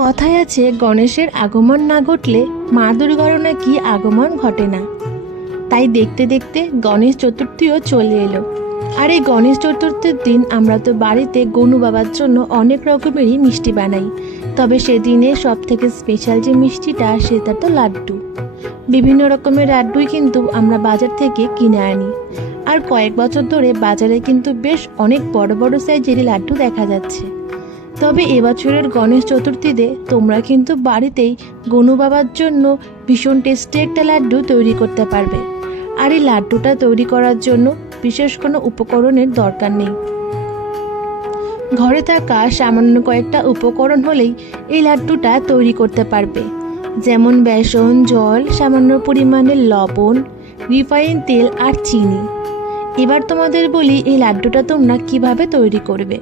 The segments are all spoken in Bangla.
কথায় আছে গণেশের আগমন না ঘটলে মা দুর্গারও নাকি আগমন ঘটে না। তাই দেখতে দেখতে গণেশ চতুর্থীও চলে এলো। আর এই গণেশ চতুর্থীর দিন আমরা তো বাড়িতে গনু বাবার জন্য অনেক রকমেরই মিষ্টি বানাই। তবে সেদিনে সব থেকে স্পেশাল যে মিষ্টিটা সেটা তো লাড্ডু। বিভিন্ন রকমের লাড্ডুই কিন্তু আমরা বাজার থেকে কিনে আনি। আর কয়েক বছর ধরে বাজারে কিন্তু বেশ অনেক বড় বড় সাইজেরই লাড্ডু দেখা যাচ্ছে। তবে এবছরের গণেশ চতুর্থীতে তোমরা কিন্তু বাড়িতেই গনু বাবার জন্য ভীষণ টেস্টি একটা লাড্ডু তৈরি করতে পারবে। আর এই লাড্ডুটা তৈরি করার জন্য বিশেষ কোনো উপকরণের দরকার নেই। ঘরে থাকা সামান্য কয়েকটা উপকরণ হলেই এই লাড্ডুটা তৈরি করতে পারবে, যেমন বেসন, জল, সামান্য পরিমাণে লবণ, রিফাইন তেল আর চিনি। এবার তোমাদের বলি এই লাড্ডুটা তোমরা কিভাবে তৈরি করবে।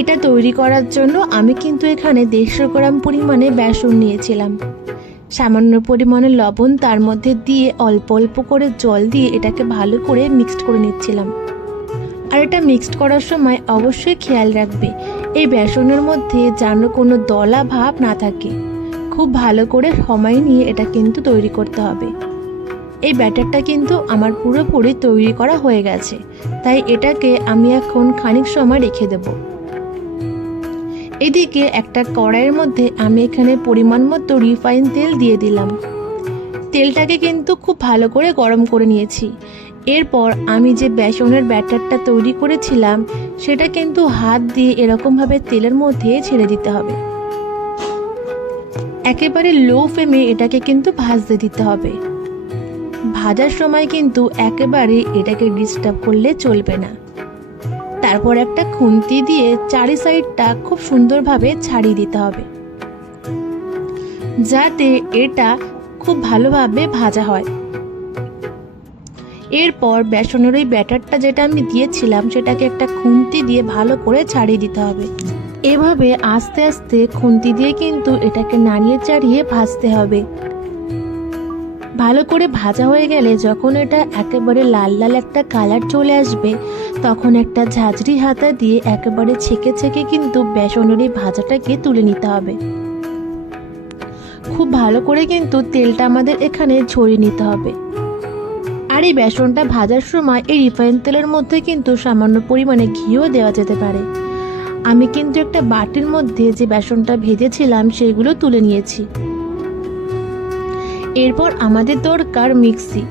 এটা তৈরি করার জন্য আমি কিন্তু এখানে 150 গ্রাম পরিমাণে বেসন নিয়েছিলাম। সামান্য পরিমাণে লবণ তার মধ্যে দিয়ে অল্প অল্প করে জল দিয়ে এটাকে ভালো করে মিক্সড করে নিচ্ছিলাম। আর এটা মিক্সড করার সময় অবশ্যই খেয়াল রাখবে এই বেসনের মধ্যে যেন কোনো দলা ভাব না থাকে। খুব ভালো করে সময় নিয়ে এটা কিন্তু তৈরি করতে হবে। এই ব্যাটারটা কিন্তু আমার পুরোপুরি তৈরি করা হয়ে গেছে, তাই এটাকে আমি এখন খানিক সময় রেখে দেব। এদিকে একটা কড়াইয়ের মধ্যে আমি এখানে পরিমাণ মতো রিফাইন তেল দিয়ে দিলাম। তেলটাকে কিন্তু খুব ভালো করে গরম করে নিয়েছি। এরপর আমি যে বেসনের ব্যাটারটা তৈরি করেছিলাম সেটা কিন্তু হাত দিয়ে এরকমভাবে তেলের মধ্যে ছেড়ে দিতে হবে। একেবারে লো ফ্লেমে এটাকে কিন্তু ভাজতে দিতে হবে। ভাজার সময় কিন্তু একেবারে এটাকে ডিস্টার্ব করলে চলবে না। তারপর একটা খুন্তি দিয়ে চারি সাইডটা খুব সুন্দরভাবে ছাড়িয়ে দিতে হবে, যাতে এটা খুব ভালোভাবে ভাজা হয়। এরপর বেসনের ওই ব্যাটারটা যেটা আমি দিয়েছিলাম সেটাকে একটা খুন্তি দিয়ে ভালো করে ছাড়িয়ে দিতে হবে। এভাবে আস্তে আস্তে খুন্তি দিয়ে কিন্তু এটাকে নাড়িয়ে চাড়িয়ে ভাজতে হবে। ভালো করে ভাজা হয়ে গেলে যখন এটা একেবারে লাল লাল একটা কালার চলে আসবে, তখন একটা ঝাঁঝরি হাতা দিয়ে একেবারে ছেঁকে ছেঁকে কিন্তু বেসনের এই ভাজাটাকে তুলে নিতে হবে। খুব ভালো করে কিন্তু তেলটা আমাদের এখানে ঝরিয়ে নিতে হবে। আর এই বেসনটা ভাজার সময় এই রিফাইন তেলের মধ্যে কিন্তু সামান্য পরিমাণে ঘিও দেওয়া যেতে পারে। আমি কিন্তু একটা বাটির মধ্যে যে বেসনটা ভেজেছিলাম সেইগুলো তুলে নিয়েছি। এরপর আমাদের দরকার মিক্সি।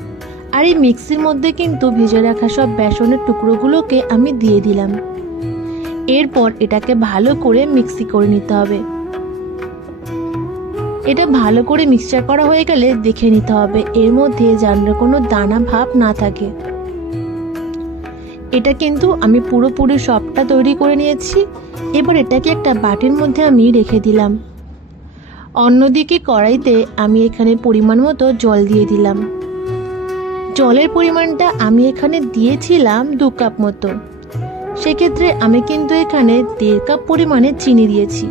আর এই মিক্সির মধ্যে কিন্তু ভেজে রাখা সব বেসনের টুকরোগুলোকে আমি দিয়ে দিলাম। এরপর এটাকে ভালো করে মিক্সি করে নিতে হবে। এটা ভালো করে মিক্সচার করা হয়ে গেলে দেখে নিতে হবে এর মধ্যে যেন কোনো দানা ভাব না থাকে। এটা কিন্তু আমি পুরোপুরি সবটা তৈরি করে নিয়েছি। এবার এটাকে একটা বাটির মধ্যে আমি রেখে দিলাম। অন্যদিকে কড়াইতে আমি এখানে পরিমাণ মতো জল দিয়ে দিলাম। জলের পরিমাণটা আমি এখানে দিয়েছিলাম 2 কাপ মতো। সেক্ষেত্রে আমি কিন্তু এখানে 1.5 কাপ পরিমাণে চিনি দিয়েছি,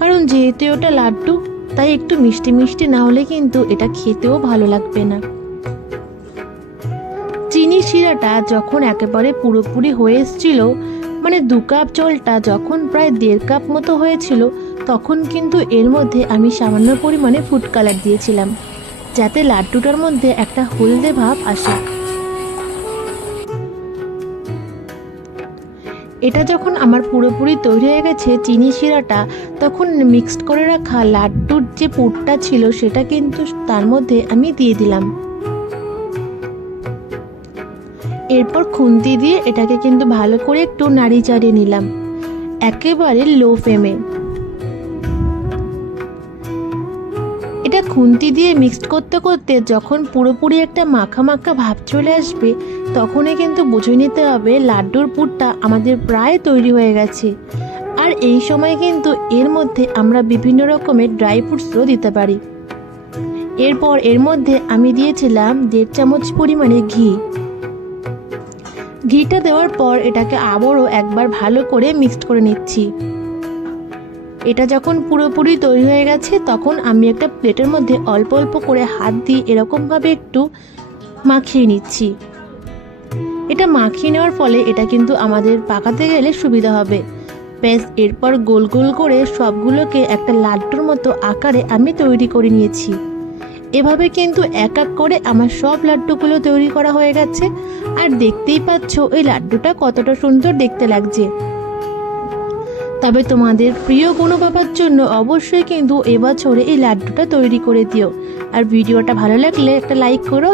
কারণ যেহেতু ওটা লাড্ডু তাই একটু মিষ্টি মিষ্টি না হলে কিন্তু এটা খেতেও ভালো লাগবে না। চিনি শিরাটা যখন একেবারে পুরোপুরি হয়ে এসেছিল, মানে 2 কাপ জলটা যখন প্রায় 1.5 কাপ মতো হয়েছিল, তখন কিন্তু এর মধ্যে আমি সামান্য পরিমাণে ফুড কালার দিয়েছিলাম, যাতে লাড্ডুটার মধ্যে একটা হলদে ভাব আসে। এটা যখন আমার পুরোপুরি তৈরি হয়ে গেছে চিনি শিরাটা, তখন মিক্সড করে রাখা লাড্ডুর যে পুরটা ছিল সেটা কিন্তু তার মধ্যে আমি দিয়ে দিলাম। এরপর খুন্তি দিয়ে এটাকে কিন্তু ভালো করে একটু নাড়িয়ে চাড়িয়ে নিলাম, একেবারে লো ফ্লেমে। এটা খুন্তি দিয়ে মিক্সড করতে করতে যখন পুরোপুরি একটা মাখা মাখা ভাব চলে আসবে, তখনই কিন্তু বুঝে নিতে হবে লাড্ডুর পুরটা আমাদের প্রায় তৈরি হয়ে গেছে। আর এই সময় কিন্তু এর মধ্যে আমরা বিভিন্ন রকমের ড্রাই ফ্রুটসও দিতে পারি। এরপর এর মধ্যে আমি দিয়েছিলাম 1.5 চামচ পরিমাণে ঘি। ঘিটা দেওয়ার পর এটাকে আবারও একবার ভালো করে মিক্সড করে নিচ্ছি। এটা যখন পুরোপুরি তৈরি হয়ে গেছে, তখন আমি একটা প্লেটের মধ্যে অল্প অল্প করে হাত দিয়ে এরকমভাবে একটু মাখিয়ে নিচ্ছি। এটা মাখিয়ে নেওয়ার ফলে এটা কিন্তু আমাদের পাকাতে গেলে সুবিধা হবে। ব্যাস এরপর গোল গোল করে সবগুলোকে একটা লাড্ডুর মতো আকারে আমি তৈরি করে নিয়েছি। এভাবে কিন্তু এক এক করে আমার সব লাড্ডুগুলো তৈরি করা হয়ে গেছে। আর দেখতেই পাচ্ছ এই লাড্ডুটা কতটা সুন্দর দেখতে লাগছে। তবে তোমাদের প্রিয় গুণু বাবার জন্য অবশ্যই কিন্তু এবছরে এই লাড্ডুটা তৈরি করে দিও। আর ভিডিওটা ভালো লাগলে একটা লাইক করো।